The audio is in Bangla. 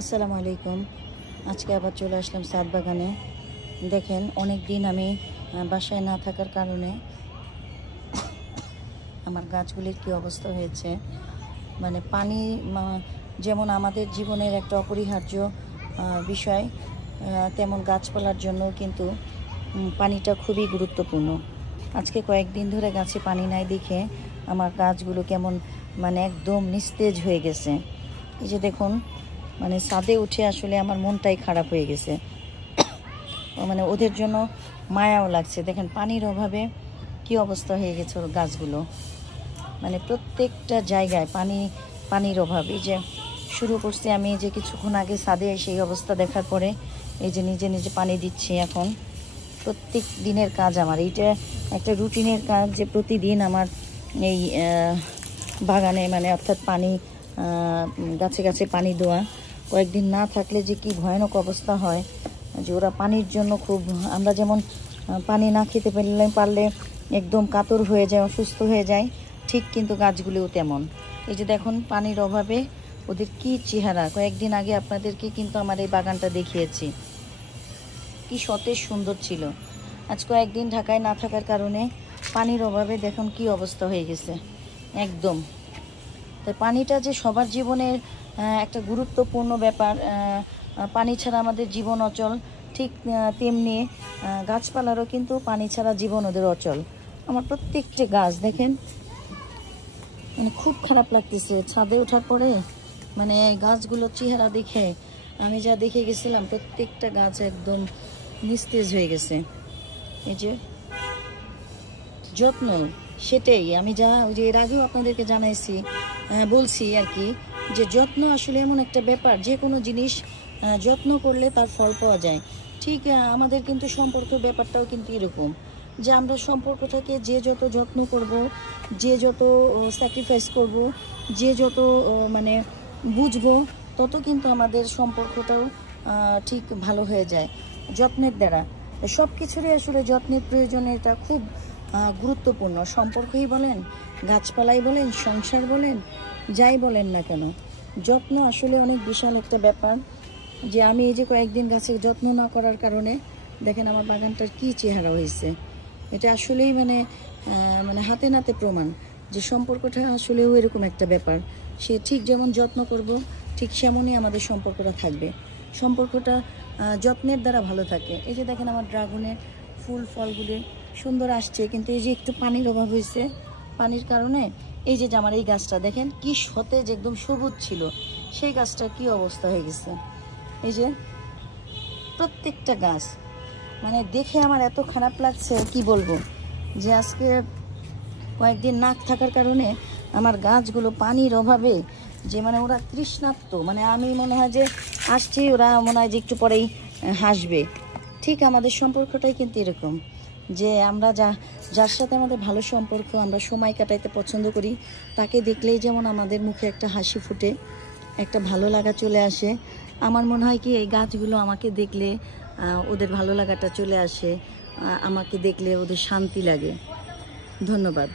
আসসালামু আলাইকুম। আজকে আবার চলে আসলাম ছাদ বাগানে। দেখেন অনেক দিন আমি বাসায় না থাকার কারণে আমার গাছগুলির কি অবস্থা হয়েছে। মানে পানি যেমন আমাদের জীবনের একটা অপরিহার্য বিষয়, তেমন গাছপালার জন্য কিন্তু পানিটা খুবই গুরুত্বপূর্ণ। আজকে কয়েকদিন ধরে গাছে পানি নাই দেখে আমার গাছগুলো কেমন একদম নিস্তেজ হয়ে গেছে। এই যে দেখুন, ছাদে উঠে আসলে আমার মনটাই খারাপ হয়ে গেছে। ওদের জন্য মায়াও লাগছে। দেখেন পানির অভাবে কি অবস্থা হয়ে গেছে ওর গাছগুলো। প্রত্যেকটা জায়গায় পানির অভাব। এই যে শুরু করছি আমি, যে কিছুক্ষণ আগে ছাদে সেই অবস্থা দেখার পরে এই যে নিজে নিজে পানি দিচ্ছি। এখন প্রত্যেক দিনের কাজ আমার, এইটা একটা রুটিনের কাজ যে প্রতিদিন আমার এই বাগানে অর্থাৎ পানি গাছে গাছে পানি দেওয়া। কয়েকদিন না থাকলে যে কি ভয়ানক অবস্থা হয়, যে ওরা পানির জন্য খুব, আমরা যেমন পানি না খেতে পারলে একদম কাতর হয়ে যায়, অসুস্থ হয়ে যায়, ঠিক কিন্তু গাছগুলিও তেমন। এই যে দেখুন পানির অভাবে ওদের কি চেহারা। কয়েকদিন আগে আপনাদেরকে কিন্তু আমার এই বাগানটা দেখিয়েছি, কি সতেজ সুন্দর ছিল। আজ কয়েকদিন ঢাকায় না থাকার কারণে পানির অভাবে দেখুন কি অবস্থা হয়ে গেছে একদম। তাই পানিটা যে সবার জীবনের একটা গুরুত্বপূর্ণ ব্যাপার, পানি ছাড়া আমাদের জীবন অচল, ঠিক তেমনি গাছপালারও কিন্তু পানি ছাড়া জীবন ওদের অচল। আমার প্রত্যেকটা গাছ দেখেন, খুব খারাপ লাগতেছে ছাদে ওঠার পরে। গাছগুলোর চেহারা দেখে আমি যা দেখে গেছিলাম, প্রত্যেকটা গাছ একদম নিস্তেজ হয়ে গেছে। এই যে যত্ন, সেটাই আমি ওই যে এর আগেও আপনাদেরকে জানাইছি, বলছি আর কি, যে যত্ন আসলে এমন একটা ব্যাপার, যে কোনো জিনিস যত্ন করলে তার ফল পাওয়া যায়। ঠিক আমাদের কিন্তু সম্পর্ক ব্যাপারটাও কিন্তু এরকম, যে আমরা সম্পর্কটাকে যে যত যত্ন করব, যে যত স্যাক্রিফাইস করব, যে যত বুঝবো, তত কিন্তু আমাদের সম্পর্কটাও ঠিক ভালো হয়ে যায় যত্নের দ্বারা। সব কিছুরই আসলে যত্নের প্রয়োজন, এটা খুব গুরুত্বপূর্ণ। সম্পর্কই বলেন, গাছপালাই বলেন, সংসার বলেন, যাই বলেন না কেন, যত্ন আসলে অনেক বিশাল একটা ব্যাপার। যে আমি এই যে কয়েকদিন গাছের যত্ন না করার কারণে দেখেন আমার বাগানটার কি চেহারা হয়েছে। এটা আসলেই হাতে নাতে প্রমাণ যে সম্পর্কটা আসলেও এরকম একটা ব্যাপার। সে ঠিক যেমন যত্ন করব, ঠিক সেমনই আমাদের সম্পর্কটা থাকবে। সম্পর্কটা যত্নের দ্বারা ভালো থাকে। এই যে দেখেন আমার ড্রাগনের ফুল ফলগুলি সুন্দর আসছে, কিন্তু এই যে একটু পানির অভাব হয়েছে, পানির কারণে এই যে আমার এই গাছটা দেখেন কি সতেজ, একদম সবুজ ছিল, সেই গাছটার কি অবস্থা হয়ে গেছে। এই যে প্রত্যেকটা গাছ দেখে আমার এত খারাপ লাগছে, কি বলবো, যে আজকে কয়েকদিন না থাকার কারণে আমার গাছগুলো পানির অভাবে যে ওরা তৃষ্ণার্ত। আমি মনে হয় যে আসছি, ওরা মনে হয় যে একটু পরেই হাসবে। ঠিক আমাদের সম্পর্কটাই কিন্তু এরকম, যে আমরা যার সাথে আমাদের ভালো সম্পর্ক, আমরা সময় কাটাইতে পছন্দ করি, তাকে দেখলেই যেমন আমাদের মুখে একটা হাসি ফুটে, একটা ভালো লাগা চলে আসে। আমার মনে হয় কি এই গাছগুলো আমাকে দেখলে ওদের ভালো লাগাটা চলে আসে, আমাকে দেখলে ওদের শান্তি লাগে। ধন্যবাদ।